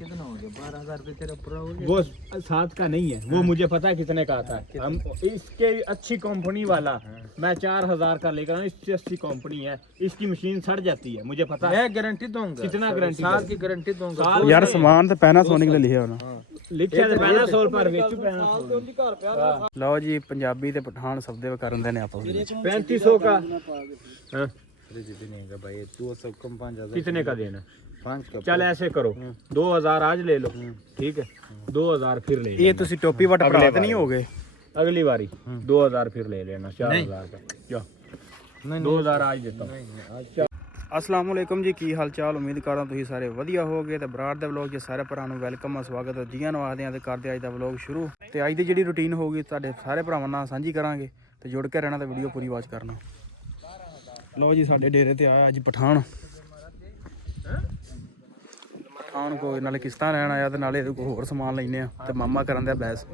कितना हो गया? 12,000 रुपये तेरा पूरा हो गया। वो 7 का नहीं है, वो मुझे पता है कितने का आता है। हम इसके अच्छी कंपनी वाला मैं 4,000 का लेकर आऊँ। इससे अच्छी कंपनी है, इसकी मशीन सड़ जाती है, मुझे पता है। मैं गारंटी दूंगा। कितना गारंटी? साल की गारंटी दूंगा। यार समान तो पैनासोनिक ਦਾ ਲਿਖਿਆ ਹੋਣਾ। लिखिया तो पैनासोनिक पर बेचू पैनासोनिक। ਲਓ ਜੀ ਪੰਜਾਬੀ ਤੇ ਪਠਾਨ ਸਬਦੇ ਕਰਨ ਦੇ ਨੇ ਆਪਸ ਵਿੱਚ। 3500 का। हाँ, भाई 200 कम 5,000 कितने का देना? 5 का। चल ऐसे करो, 2000 आज ले लो, ठीक है, 2000 फिर ले ਇਹ लेना। ਤੁਸੀਂ ਟੋਪੀ ਵਟ ਭਰਾ ਤੇ ਨਹੀਂ ਹੋਗੇ। अगली बारी 2000 फिर ले लेना, 4000 का। क्या? नहीं 2000 आज देता हूँ। ਅਸਲਾਮ ਵਾਲੇਕਮ ਜੀ, ਕੀ ਹਾਲ ਚਾਲ? ਉਮੀਦ ਕਰਦਾ ਤੁਸੀਂ ਸਾਰੇ ਵਧੀਆ ਹੋਗੇ। ਤੇ ਬਰਾੜ ਦੇ ਵਲੌਗ 'ਚ ਸਾਰੇ ਭਰਾਵਾਂ ਨੂੰ ਵੈਲਕਮ ਆ, ਸਵਾਗਤ ਹੈ, ਜੀਆਂ ਨੂੰ ਆਖਦੇ ਆ। ਤੇ ਕਰਦੇ ਅੱਜ ਦਾ ਵਲੌਗ ਸ਼ੁਰੂ। ਤੇ ਅੱਜ ਦੀ ਜਿਹੜੀ ਰੁਟੀਨ ਹੋਊਗੀ ਤੁਹਾਡੇ ਸਾਰੇ ਭਰਾਵਾਂ ਨਾਲ ਸਾਂਝੀ ਕਰਾਂਗੇ, ਤੇ ਜੁੜ ਕੇ ਰਹਿਣਾ ਤੇ ਵੀਡੀਓ ਪੂਰੀ ਵਾਚ ਕਰਨਾ। ਲਓ ਜੀ, ਸਾਡੇ ਡੇਰੇ ਤੇ ਆਇਆ ਅੱਜ ਪਠਾਨ ਕੋਈ ਨਾਲੇ ਕਿਸ਼ਤਾਂ ਲੈਣ ਆਇਆ ਤੇ ਨਾਲੇ ਇਹਦੇ ਕੋਲ ਹੋਰ ਸਮਾਨ ਲੈਣੇ ਆ। ਤੇ ਮਾਮਾ ਕਰਨ ਦਾ ਬੈਸ।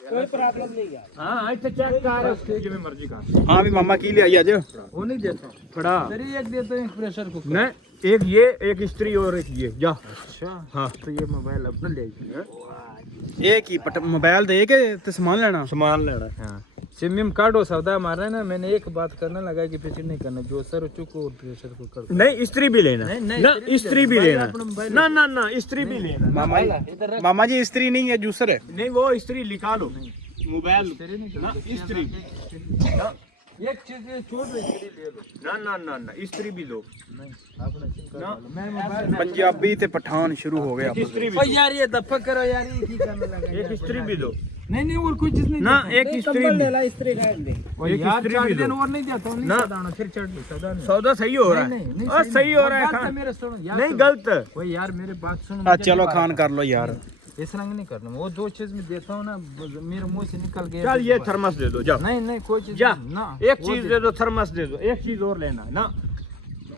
कोई प्रॉब्लम नहीं है। हाँ इतना चेक कर, उसके जिम्मे मर्जी कर। ਹਾਂ ਵੀ ਮਾਮਾ ਕੀ ਲਿਆਈ ਅੱਜ? वो नहीं देता। फड़ा तेरी एक देता हूँ प्रेशर कुकर। नहीं, एक ये, एक स्त्री और एक ये। जा। अच्छा हाँ, तो ये मोबाइल अपना ले आइए। ਇਹ ਕੀ ਮੋਬਾਈਲ ਦੇ ਕੇ ਤੇ ਸਮਾਨ ਲੈਣਾ? सामान लेना है। हाँ सिम विम काटो, सौदा मारा है ना। मैंने एक बात करना लगा कि फिर नहीं करना, जो सर चुको और प्रेशर कुकर। नहीं, स्त्री भी लेना। नहीं, नहीं, ना स्त्री भी लेना। अपना मोबाइल ना ना ना, स्त्री भी लेना। ਮਾਮਾ ਜੀ ਇਸਤਰੀ ਨਹੀਂ ਹੈ, ਜੂਸਰ है। नहीं, वो स्त्री निकालो, मोबाइल ना स्त्री। एक चीज ये छोड़ दे, स्त्री ले लो। ना ना ना ना, स्त्री भी दो। नहीं अपना सिम ना, काट लो। मैं मोबाइल ਪੰਜਾਬੀ ਤੇ ਪਠਾਨ ਸ਼ੁਰੂ ਹੋ ਗਿਆ। एक स्त्री भी ओ दो। यार ये दफा करो यार, ये की करने लगा। एक स्त्री भी दो। नहीं नहीं और कोई चीज नहीं ना, देता। एक स्त्री भी। स्त्री डाल दे। ओ एक यार स्त्री चार भी दो। दिन और नहीं देता हूं, नहीं ना। सदाना फिर चढ़ दे। सदा नहीं। सौदा सही हो रहा नहीं, नहीं, है। और सही हो रहा है बात खान। मेरे सुनो यार, नहीं, सुनो। गलत। ओ यार मेरे बात सुनो। ਆ मुझे ਚਲੋ नहीं ਖਾਨ बात- ਕਰ ਲੋ ਯਾਰ। इस रंग नहीं करना। वो दो चीज में देता हूँ ना, मेरे मुंह से निकल गया। चल ये थर्मस दे दो, जाओ। नहीं नहीं कोई चीज जा, नहीं, ना एक वो चीज दे दो, थर्मस दे दो, एक चीज और लेना ना।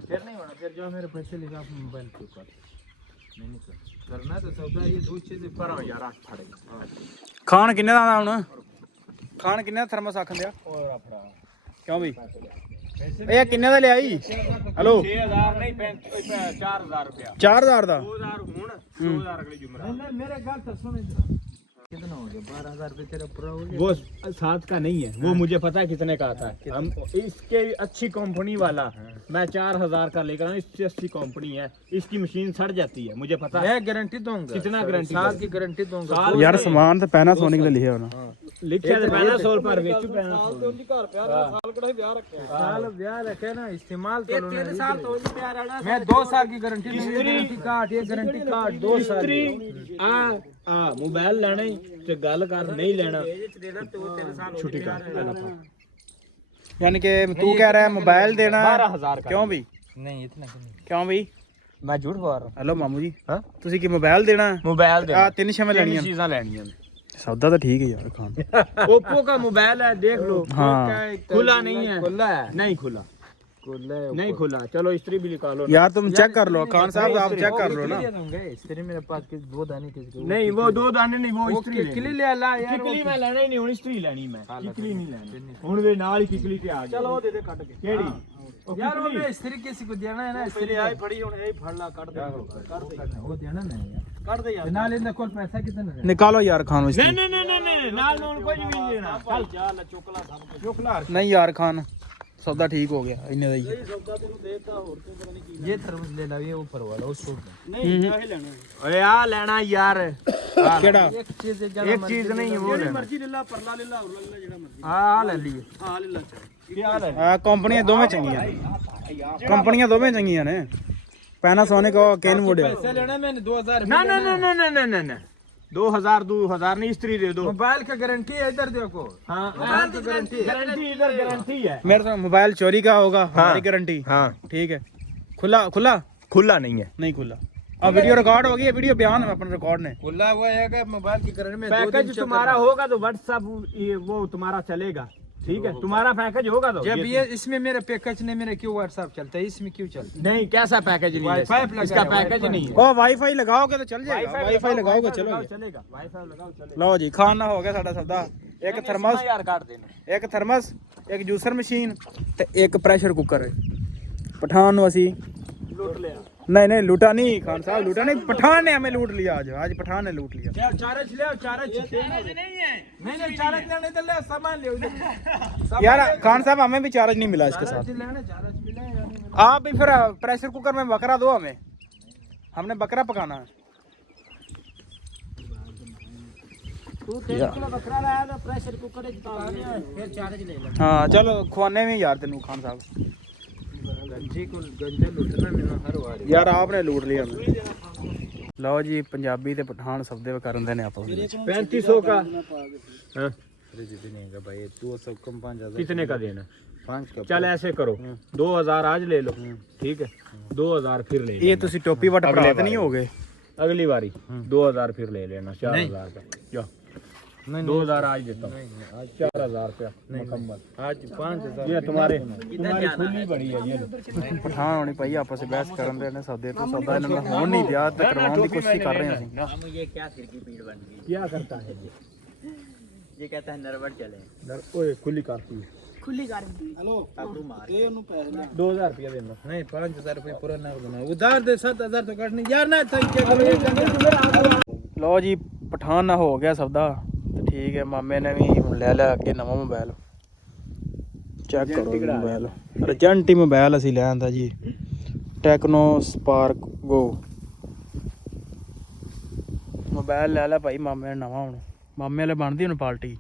फिर नहीं होना। फिर जो मेरे पैसे लेगा आप मोबाइल पे कर। नहीं करना तो सौदा ये दो चीजें पर यार आज फड़ेगा। ਖਾਨ ਕਿੰਨੇ ਦਾ ਹੁਣ? ਖਾਨ ਕਿੰਨੇ ਦਾ ਥਰਮਸ ਆਖਣ ਦਿਆ? ਕਿਉਂ ਵੀ ਇਹ ਕਿੰਨੇ ਦਾ ਲਿਆਈ? ਹੈਲੋ 6000 नहीं, 4000 रुपया। 4000 ਦਾ? 2000 हूं, 2000 अगली जुमरा। नहीं नहीं मेरे गाल तो सुन इधर। कितना हो गया? 12,000 रुपये तेरा पूरा हो गया। वो 7 का नहीं है, वो मुझे पता है कितने का आता है। हम इसके अच्छी कंपनी वाला मैं 4000 का लेकर आऊँ। इससे अच्छी कंपनी है, इसकी मशीन सड़ जाती है, मुझे पता है। मैं गारंटी दूंगा। कितना गारंटी? साल की गारंटी दूंगा। साल ਯਾਰ ਸਮਾਨ ਤਾਂ ਪੈਨਾਸੋनिक ਦਾ ਲਿਖਿਆ ਹੋਣਾ। लिखिया तो पैनासोनिक पर बेचू पैनासोनिक। साल ब्याह रखे ना, इस्तेमाल करो ना। 3 साल तो मैं 2 साल की गारंटी दूंगा। गारंटी कार्ड, ये गारंटी कार्ड 2 साल स्त्री आ मोबाइल लेना ही ते गल कर, नहीं लेना छुट्टी कर। ਯਾਨੀ ਕਿ ਤੂੰ ਕਹਿ ਰਿਹਾ ਮੋਬਾਈਲ ਦੇਣਾ 12,000 का। ਕਿਉਂ ਵੀ? नहीं इतना नहीं। ਕਿਉਂ ਵੀ? मैं झूठ बोल रहा हूँ। ਹੈਲੋ ਮਾਮੂ ਜੀ, हाँ, ਤੁਸੀਂ ਕੀ ਮੋਬਾਈਲ ਦੇਣਾ? मोबाइल दे। ਆ ਤਿੰਨ ਸ਼ਮੇ ਲੈਣੀਆਂ। चीज़ां लेनियां। ਸੌਦਾ ਤਾਂ ਠੀਕ ਹੈ ਯਾਰ ਖਾਨ। ओप्पो का मोबाइल है, देख लो। हाँ। खुला नहीं है। खुला है। नहीं खुला, खुला है। नहीं खुला। चलो स्त्री भी निकालो। यार तुम चेक कर लो खान साहब, आप चेक कर लो ना। स्त्री मेरे पास के 2 दाने किसके? नहीं, वो 2 दाने नहीं, वो स्त्री किकली लेनी। ले ला यार। किकली मैं लेना ही नहीं, हुन स्त्री लेनी मैं। किकली नहीं लेनी। हुन वे नाल ही किकली ते आ गई। चलो दे दे कट के। केड़ी? ओ यार वो किकली। स्त्री किसी को देना है ना। स्त्री आई फड़ी हुन यही फड़ ला, काट दे। वो देना नहीं यार, काट दे यार। नाल इन कोल पैसा कितना है? ਨਿਕਾਲੋ ਯਾਰ ਖਾਨ ਵਿੱਚ। नहीं नहीं नहीं नहीं नहीं, नाल नून कुछ भी नहीं लेना। चल चल चोकला सब कुछ। चोकला ਨਹੀਂ ਯਾਰ ਖਾਨ ਸੌਦਾ ਠੀਕ ਹੋ ਗਿਆ ਇੰਨੇ ਦਾ ਹੀ। ये तरबूज ले ला, ये ऊपर वाला उस सूट में। नहीं काहे लेना? ओए आ लेना यार। ਕਿਹੜਾ? एक चीज एक चीज नहीं है, वो लेना। मर्जी ले ला, परला ले ला और ले ला जेड़ा मर्जी। आ ले लिए। हां ले ला। क्या ले? ਆ ਕੰਪਨੀਆਂ ਦੋਵੇਂ ਚੰਗੀਆਂ ਨੇ। ਕੰਪਨੀਆਂ ਦੋਵੇਂ ਚੰਗੀਆਂ ਨੇ। ਪੈਨਾਸੋनिक और कैनवुड है। पैसे लेना मैंने 2000 ना ना ना ना ना ना ना, 2000 नहीं, स्त्री दे दो। मोबाइल का गारंटी है, इधर देखो। हाँ, मोबाइल की गारंटी है। गारंटी इधर गारंटी है। मेरे तो मोबाइल चोरी का होगा, हमारी गारंटी। हाँ, ठीक है। खुला खुला खुला नहीं है। नहीं खुला। अब वीडियो रिकॉर्ड होगी, ये वीडियो बयान है अपन रिकॉर्ड ने। खुला हुआ है कि मोबाइल की गारंटी में 2 दिन पैकेज चेक तुम्हारा करना। होगा तो व्हाट्सएप वो तुम्हारा चलेगा, ठीक है। तुम्हारा पैकेज होगा तो जब ये इसमें मेरा पैकेज नहीं, मेरा क्यों व्हाट्सएप चलता है, इसमें क्यों चलता है? नहीं, कैसा पैकेज नहीं है वाईफाई इसका? लगा इसका है, पैकेज वाईफाई। नहीं है। ओ वाईफाई लगाओगे तो चल जाएगा। वाईफाई लगाओगे चलोगे। चलेगा, वाईफाई लगाओ चलेगा। लो जी, खाना हो गया साडा सौदा। एक थर्मस, यार काट देना। एक थर्मस, एक जूसर मशीन ते एक प्रेशर कुकर है। पठान ਨੂੰ ਅਸੀਂ लूट लिया। नहीं नहीं लूटा नहीं खान साहब, लूटा नहीं, पठान ने हमें लूट लिया। आज पठान ने लूट लिया। चारज ले आओ, चारज नहीं चारज लेने तो ले सामान ले यार खान साहब हमें भी चार्ज नहीं मिला इसके साथ। चारज मिले या नहीं आप भी फिर प्रेशर कुकर में बकरा दो हमें, हमने बकरा पकाना है। तू 3 किलो बकरा लाया तो प्रेशर कुकर में पकाने फिर चार्ज ले ले। हाँ चलो खुआने में यार तेनू खान साहब। गंजी को गंजा लुटना मैंने हर वार यार आपने लूट लिया हमें। लो जी पंजाबी ते पठान सौदे करन दे ने आपस में। 3500 का हाँ? भाई 200 कम 5000 कितने का देना? 5 का। चल ऐसे करो 2000 आज ले लो, ठीक है 2000 फिर ले ये तुसी टोपी वट अगले प्राप्त बार। नहीं हो गए। अगली बारी 2000 फिर ले लेना 4000 का। जाओ 2000 आज देता हूँ, 4000 रुपया मुकम्मल। आज 5000 ये तुम्हारी खुली बड़ी है ये लो। पठान होनी भाई आपस में बहस करन दे ने सौदे तो सौदा इन्होंने होन नहीं दिया ते करवाउन दी कोशिश कर रहे हैं ਅਸੀਂ। ये क्या सिर की पीड़ बन गई। क्या करता है ये कहता है नरवट चले ओए खुली काफी है। खुली कर दी। हेलो तू मार ये ਉਹਨੂੰ ਪੈਸੇ ਲੈ 2000 रुपया देना। नहीं 5000 रुपए पूरा ना देना, उधार दे 7000 तो कटनी यार ना था क्या। लो जी पठान ना हो गया सौदा ਤੇ ਠੀਕ ਹੈ। ਮਾਮੇ ਨੇ ਵੀ ਲੈ ਲਿਆ ਅੱਗੇ ਨਵਾਂ ਮੋਬਾਈਲ। ਚੈੱਕ ਕਰੋ ਮੋਬਾਈਲ, ਰਜੈਂਟੀ ਮੋਬਾਈਲ ਅਸੀਂ ਲੈ ਆਂਦਾ ਜੀ, ਟੈਕਨੋ ਸਪਾਰਕ ਗੋ ਮੋਬਾਈਲ ਲੈ ਲਿਆ ਭਾਈ ਮਾਮੇ ਨੇ ਨਵਾਂ। ਹੁਣ ਮਾਮੇ ਵਾਲੇ ਬਣਦੀ ਹੁਣ ਪਾਰਟੀ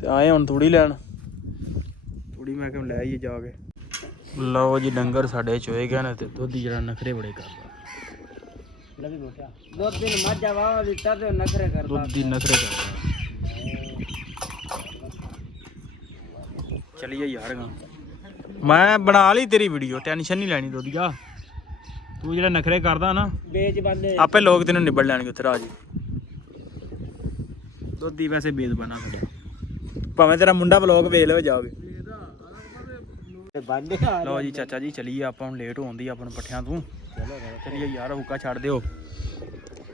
ਤੇ ਆਏ ਹੁਣ ਤੂੜੀ ਲੈਣ। ਤੂੜੀ ਮੈਂ ਕਿਹਾ ਲੈ ਆਈਏ ਜਾ ਕੇ। ਲਓ ਜੀ ਡੰਗਰ ਸਾਡੇ ਚੋਏ ਗਏ ਨੇ ਤੇ ਦੁੱਧ ਜਿਹੜਾ ਨਖਰੇ ਬੜੇ ਕਰਦਾ। दो दिन मत जावा लिटर तो नखरे करता ਦੁੱਧ ਦੀ ਨਖਰੇ ਕਰਦਾ। ਚਲੀਏ ਯਾਰ ਮੈਂ ਬਣਾ ਲਈ ਤੇਰੀ ਵੀਡੀਓ, ਟੈਨਸ਼ਨ ਨਹੀਂ ਲੈਣੀ ਦੁੱਧ ਜਾ। ਤੂੰ ਜਿਹੜਾ ਨਖਰੇ ਕਰਦਾ ਨਾ बेच बंदे ਆਪੇ ਲੋਕ ਤੈਨੂੰ ਨਿਬੜ ਲੈਣਗੇ ਉੱਥੇ ਰਾਜੀ। ਦੁੱਧ ਦੀ ਵੈਸੇ ਬੇਜ਼ਬਾਨਾ ਸਾਡਾ, ਭਾਵੇਂ ਤੇਰਾ ਮੁੰਡਾ ਵਲੋਗ ਵੇਖ ਲਵੇ ਜਾਓਗੇ। बंदे ਲਓ ਜੀ ਚਾਚਾ ਜੀ ਚਲੀਏ ਆਪਾਂ ਹੁਣ ਲੇਟ ਹੋਣ ਦੀ ਆਪਾਂ ਨੂੰ ਪੱਠਿਆਂ ਤੋਂ। ਚਲੀਏ ਯਾਰ ਹੁੱਕਾ ਛੱਡ ਦਿਓ।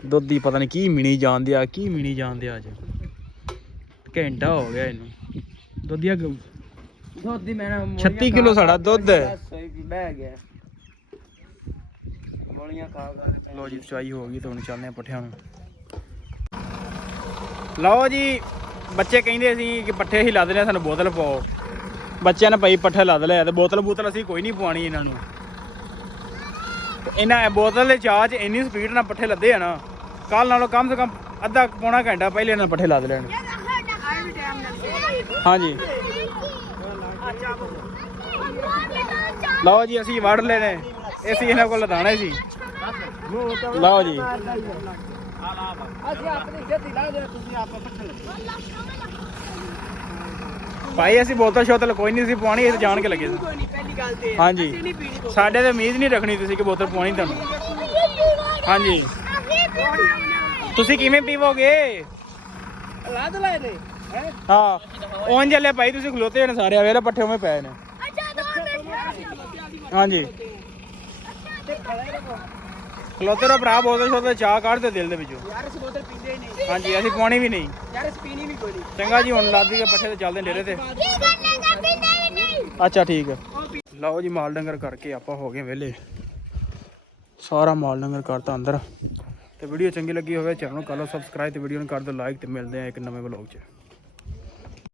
ਦੁੱਧ ਦੀ ਪਤਾ ਨਹੀਂ ਕੀ ਮਿਣੀ ਜਾਂਦੇ ਆ, ਕੀ ਮਿਣੀ ਜਾਂਦੇ ਆ। ਅੱਜ ਘੰਟਾ ਹੋ ਗਿਆ ਇਹਨੂੰ ਦੁੱਧ ਦੀਆਂ दूध दी मैंने 36 किलो ਸਾਡਾ ਦੁੱਧ ਹੈ। बह गया गोलियां खा खा ਲਓ ਜੀ ਚਾਈ ਹੋ ਗਈ ਤੇ ਹੁਣ ਚੱਲਦੇ ਆ ਪੱਠਿਆਂ ਨੂੰ। ਲਓ ਜੀ ਬੱਚੇ ਕਹਿੰਦੇ ਸੀ ਕਿ ਪੱਠੇ ਹੀ ਲੱਦ ਲਿਆ, ਸਾਨੂੰ ਬੋਤਲ ਪਾਓ। ਬੱਚਿਆਂ ਨੇ ਭਾਈ ਪੱਠੇ ਲੱਦ ਲਿਆ ਤੇ ਬੋਤਲ ਅਸੀਂ ਕੋਈ ਨਹੀਂ ਪਵਾਉਣੀ ਇਹਨਾਂ ਨੂੰ। ਇਹਨਾਂ ਬੋਤਲ ਦੇ ਚਾਹ 'ਚ ਇੰਨੀ ਸਪੀਡ ਨਾਲ ਪੱਠੇ ਲੱਦੇ ਆ ਨਾ, ਕੱਲ ਨਾਲੋਂ ਕਮ ਸੇ ਕਮ ਅੱਧਾ ਪੌਣਾ ਘੰਟਾ ਪਹਿਲੇ ਇਹਨਾਂ ਪੱਠੇ ਲੱਦ ਲੈਣ। ਹਾਂਜੀ ਲਓ ਜੀ ਅਸੀਂ ਵੜ ਲਏ ਨੇ, ਅਸੀਂ ਇਹਨਾਂ ਕੋਲ ਲਦਾਣੇ ਸੀ। ਲਓ ਜੀ ਭਾਈ ਅਸੀਂ ਬੋਤਲ ਸ਼ੋਤਲ ਕੋਈ ਨਹੀਂ ਸੀ ਪਵਾਉਣੀ, ਅਸੀਂ ਜਾਣ ਕੇ ਲੱਗੇ ਸੀ। ਹਾਂਜੀ ਸਾਡੇ ਤੇ ਉਮੀਦ ਨਹੀਂ ਰੱਖਣੀ ਤੁਸੀਂ ਕਿ ਬੋਤਲ ਪਵਾਉਣੀ ਤੁਹਾਨੂੰ। ਹਾਂਜੀ ਤੁਸੀਂ ਕਿਵੇਂ ਪੀਵੋਗੇ? ਹਾਂ ਉਂਝ ਚੱਲੇ ਭਾਈ ਤੁਸੀਂ ਖਲੋਤੇ ਨੇ ਸਾਰੇ, ਵੇਲੇ ਪੱਠੇ ਉਵੇਂ ਪਏ ਨੇ। ਹਾਂਜੀ ਖਲੋਤੇ ਰਹੋ ਭਰਾ, ਬੋਤਲ ਸ਼ੋਤਲ ਚਾਹ ਕੱਢ ਦਿਓ ਦਿਲ ਦੇ ਵਿੱਚੋਂ। ਹਾਂਜੀ ਅਸੀਂ ਪਾਉਣੀ ਵੀ ਨਹੀਂ। ਚੰਗਾ ਜੀ ਹੁਣ ਲੱਦ ਕੇ ਪੱਠੇ ਤੇ ਚੱਲਦੇ ਡੇਰੇ ਤੇ। ਅੱਛਾ ਠੀਕ ਹੈ। ਲਓ ਜੀ ਮਾਲ ਡੰਗਰ ਕਰਕੇ ਆਪਾਂ ਹੋ ਗਏ ਵਿਹਲੇ, ਸਾਰਾ ਮਾਲ ਡੰਗਰ ਕਰਤਾ ਅੰਦਰ। ਤੇ ਵੀਡੀਓ ਚੰਗੀ ਲੱਗੀ ਹੋਵੇ ਚੈਨਲ ਨੂੰ ਕਰ ਲਓ ਸਬਸਕ੍ਰਾਈਬ ਤੇ ਵੀਡੀਓ ਨੂੰ ਕਰ ਦਿਓ ਲਾਈਕ ਤੇ ਮਿਲਦੇ ਆ ਇੱਕ ਨਵੇਂ ਵਲੌਗ 'ਚ।